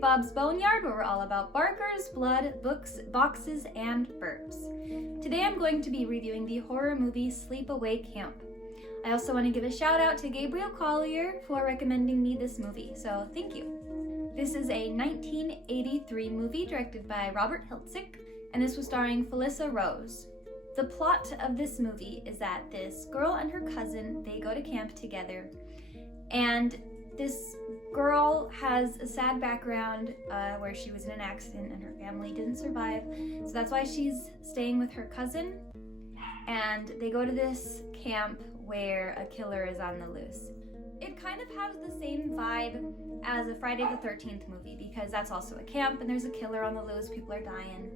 Bob's Boneyard, where we're all about barkers, blood, books, boxes, and burps. Today I'm going to be reviewing the horror movie Sleepaway Camp. I also want to give a shout out to Gabriel Collier for recommending me this movie, so thank you. This is a 1983 movie directed by Robert Hiltzik, and this was starring Felissa Rose. The plot of this movie is that this girl and her cousin, they go to camp together, and this girl has a sad background where she was in an accident and her family didn't survive, so that's why she's staying with her cousin, and they go to this camp where a killer is on the loose. It kind of has the same vibe as a Friday the 13th movie because that's also a camp and there's a killer on the loose, people are dying.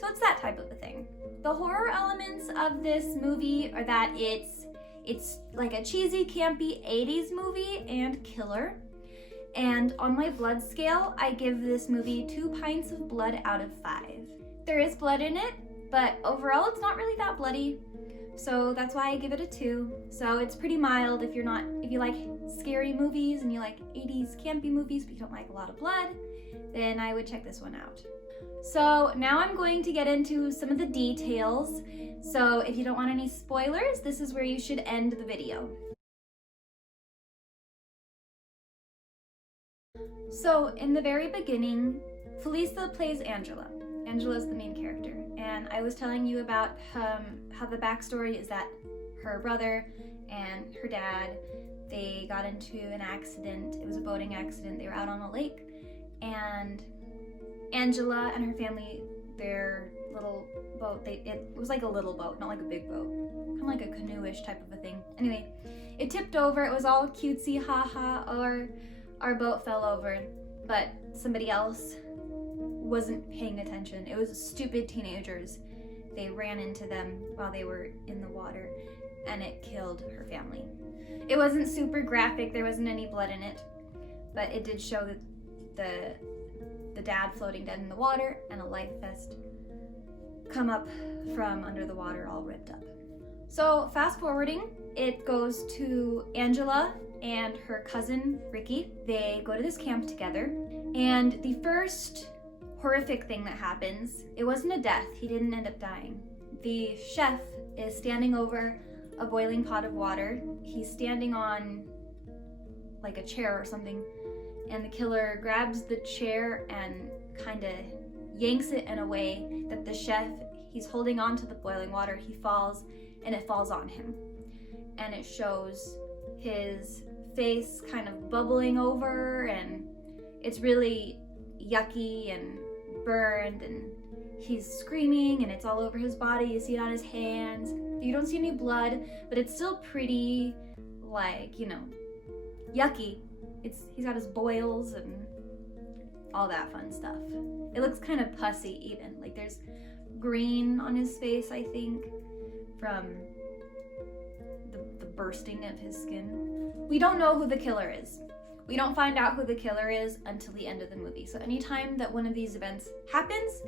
So it's that type of a thing. The horror elements of this movie are that it's like a cheesy, campy 80s movie and killer. And on my blood scale, I give this movie 2 pints of blood out of 5. There is blood in it, but overall it's not really that bloody. So that's why I give it a 2. So it's pretty mild if you like scary movies and you like 80s campy movies but you don't like a lot of blood, then I would check this one out. So now I'm going to get into some of the details. So if you don't want any spoilers, this is where you should end the video. So in the very beginning, Felissa plays Angela. Angela's the main character, and I was telling you about how the backstory is that her brother and her dad, they got into an accident. It was a boating accident. They were out on a lake, and Angela and her family, their little boat, it was like a little boat, not like a big boat, kind of like a canoe-ish type of a thing. Anyway, it tipped over. It was all cutesy, haha, or our boat fell over, but somebody else wasn't paying attention. It was stupid teenagers. They ran into them while they were in the water, and it killed her family. It wasn't super graphic, there wasn't any blood in it, but it did show that the dad floating dead in the water and a life vest come up from under the water all ripped up. So fast forwarding, it goes to Angela and her cousin Ricky. They go to this camp together, and the first horrific thing that happens, it wasn't a death, he didn't end up dying. The chef is standing over a boiling pot of water. He's standing on like a chair or something, and the killer grabs the chair and kind of yanks it in a way that the chef, he's holding on to the boiling water, he falls and it falls on him. And it shows his face kind of bubbling over, and it's really yucky and burned, and he's screaming and it's all over his body. You see it on his hands. You don't see any blood, but it's still pretty, like, you know, yucky. He's got his boils and all that fun stuff. It looks kind of pussy even. Like there's green on his face, I think, from the bursting of his skin. We don't know who the killer is. We don't find out who the killer is until the end of the movie. So anytime that one of these events happens,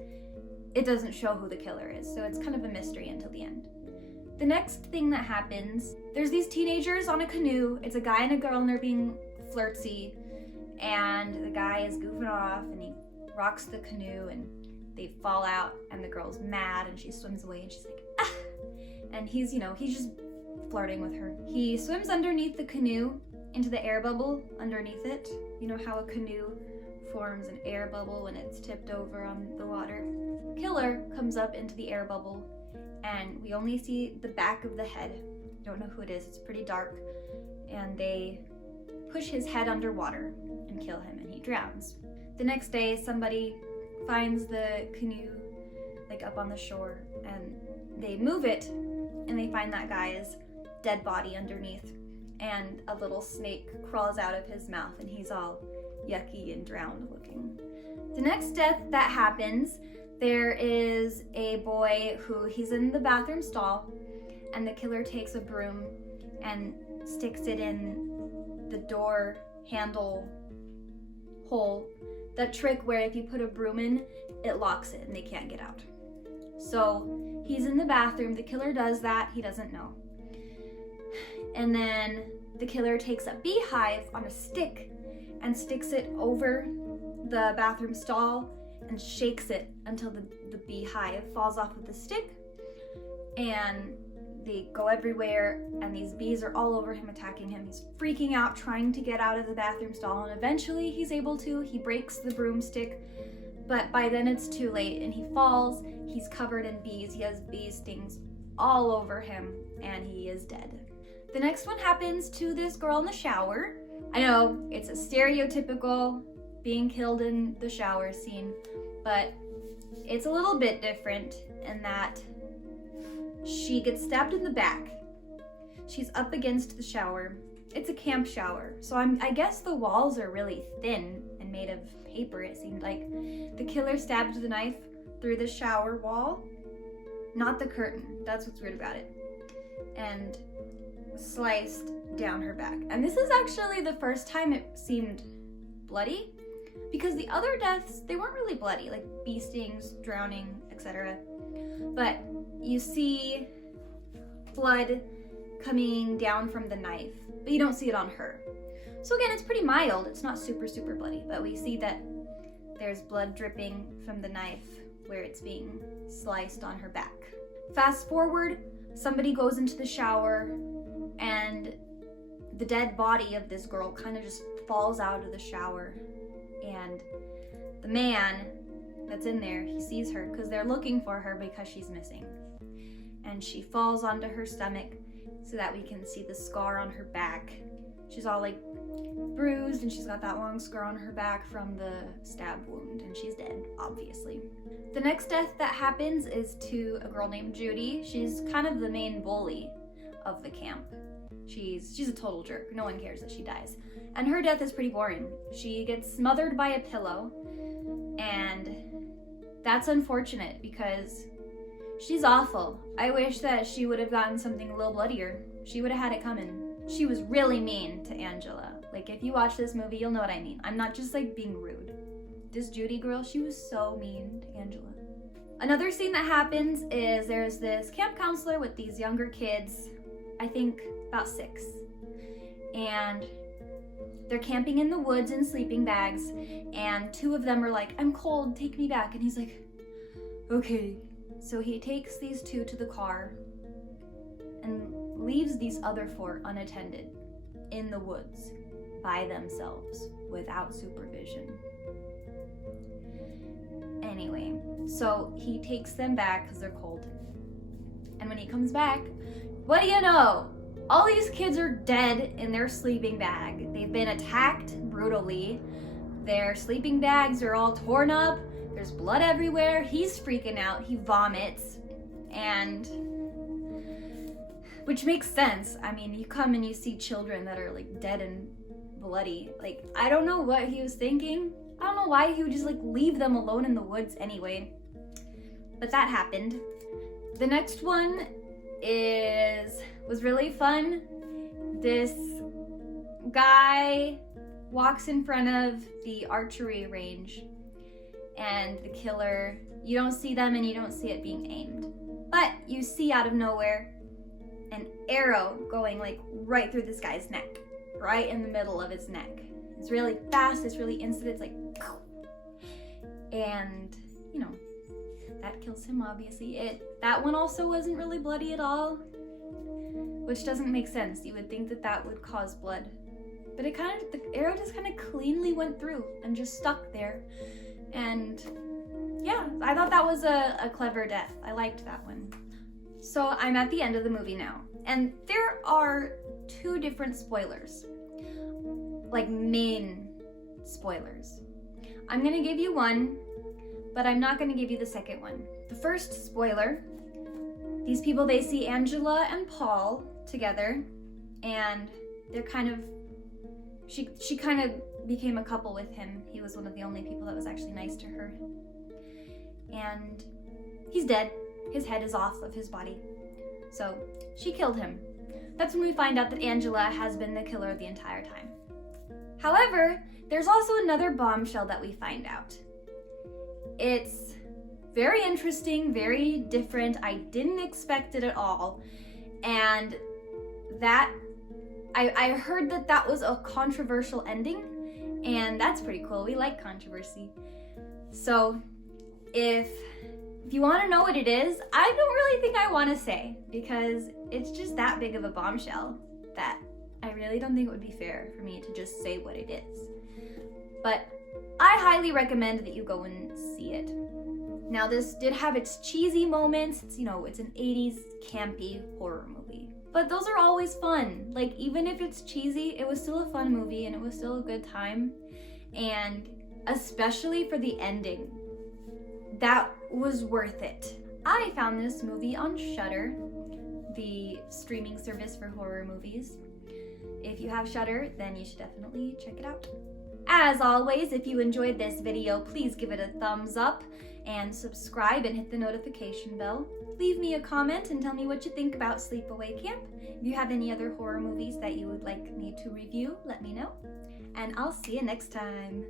it doesn't show who the killer is. So it's kind of a mystery until the end. The next thing that happens, there's these teenagers on a canoe. It's a guy and a girl and they're being flirtsy. And the guy is goofing off and he rocks the canoe and they fall out and the girl's mad and she swims away and she's like, ah! And he's just flirting with her. He swims underneath the canoe into the air bubble underneath it. You know how a canoe forms an air bubble when it's tipped over on the water? The killer comes up into the air bubble and we only see the back of the head. Don't know who it is, it's pretty dark. And they push his head underwater and kill him and he drowns. The next day somebody finds the canoe like up on the shore and they move it and they find that guy's dead body underneath, and a little snake crawls out of his mouth and he's all yucky and drowned looking. The next death that happens, there is a boy who he's in the bathroom stall and the killer takes a broom and sticks it in the door handle hole. That trick where if you put a broom in, it locks it and they can't get out. So he's in the bathroom, the killer does that, he doesn't know. And then the killer takes a beehive on a stick and sticks it over the bathroom stall and shakes it until the beehive falls off of the stick, and they go everywhere, and these bees are all over him, attacking him. He's freaking out, trying to get out of the bathroom stall, and eventually he's able to. He breaks the broomstick, but by then it's too late, and he falls. He's covered in bees. He has bee stings all over him, and he is dead. The next one happens to this girl in the shower. I know, it's a stereotypical being killed in the shower scene, but it's a little bit different in that she gets stabbed in the back. She's up against the shower. It's a camp shower, so I guess the walls are really thin and made of paper, it seemed like. The killer stabbed the knife through the shower wall, not the curtain. That's what's weird about it. And sliced down her back. And this is actually the first time it seemed bloody, because the other deaths, they weren't really bloody, like bee stings, drowning, etc. But you see blood coming down from the knife, but you don't see it on her. So again, it's pretty mild. It's not super bloody, but we see that there's blood dripping from the knife where it's being sliced on her back. Fast forward, somebody goes into the shower, and the dead body of this girl kind of just falls out of the shower, and the man that's in there, he sees her because they're looking for her because she's missing, and she falls onto her stomach so that we can see the scar on her back. She's all like bruised, and she's got that long scar on her back from the stab wound, and she's dead, obviously. The next death that happens is to a girl named Judy. She's kind of the main bully of the camp. She's a total jerk. No one cares that she dies. And her death is pretty boring. She gets smothered by a pillow, and that's unfortunate because she's awful. I wish that she would have gotten something a little bloodier. She would have had it coming. She was really mean to Angela. Like, if you watch this movie, you'll know what I mean. I'm not just like being rude. This Judy girl, she was so mean to Angela. Another scene that happens is there's this camp counselor with these younger kids, I think about 6. And they're camping in the woods in sleeping bags, and 2 of them are like, "I'm cold, take me back." And he's like, "Okay." So he takes these 2 to the car and leaves these other 4 unattended in the woods by themselves without supervision. Anyway, so he takes them back because they're cold. And when he comes back, what do you know? All these kids are dead in their sleeping bag. They've been attacked brutally. Their sleeping bags are all torn up. There's blood everywhere. He's freaking out. He vomits. And which makes sense. I mean, you come and you see children that are like dead and bloody. Like, I don't know what he was thinking. I don't know why he would just like leave them alone in the woods anyway. But that happened. The next one was really fun. This guy walks in front of the archery range, and the killer, you don't see them and you don't see it being aimed, but you see out of nowhere an arrow going like right through this guy's neck, right in the middle of his neck. It's really fast, it's really instant, it's like, and you know, that kills him obviously. That one also wasn't really bloody at all, which doesn't make sense. You would think that that would cause blood, but the arrow just kind of cleanly went through and just stuck there. And yeah, I thought that was a clever death. I liked that one. So I'm at the end of the movie now, and there are 2 different spoilers, like main spoilers. I'm gonna give you one, but I'm not gonna give you the second one. The first spoiler, these people, they see Angela and Paul together, and they're kind of, she kind of became a couple with him. He was one of the only people that was actually nice to her. And he's dead. His head is off of his body. So she killed him. That's when we find out that Angela has been the killer the entire time. However, there's also another bombshell that we find out. It's very interesting, very different. I didn't expect it at all. And that, I heard that was a controversial ending, and that's pretty cool. We like controversy. So if you want to know what it is, I don't really think I want to say, because it's just that big of a bombshell that I really don't think it would be fair for me to just say what it is. But I highly recommend that you go and see it. Now, this did have its cheesy moments. It's, it's an 80s campy horror movie. But those are always fun. Like, even if it's cheesy, it was still a fun movie and it was still a good time. And especially for the ending, that was worth it. I found this movie on Shudder, the streaming service for horror movies. If you have Shudder, then you should definitely check it out. As always, if you enjoyed this video, please give it a thumbs up and subscribe and hit the notification bell. Leave me a comment and tell me what you think about Sleepaway Camp. If you have any other horror movies that you would like me to review, let me know. And I'll see you next time.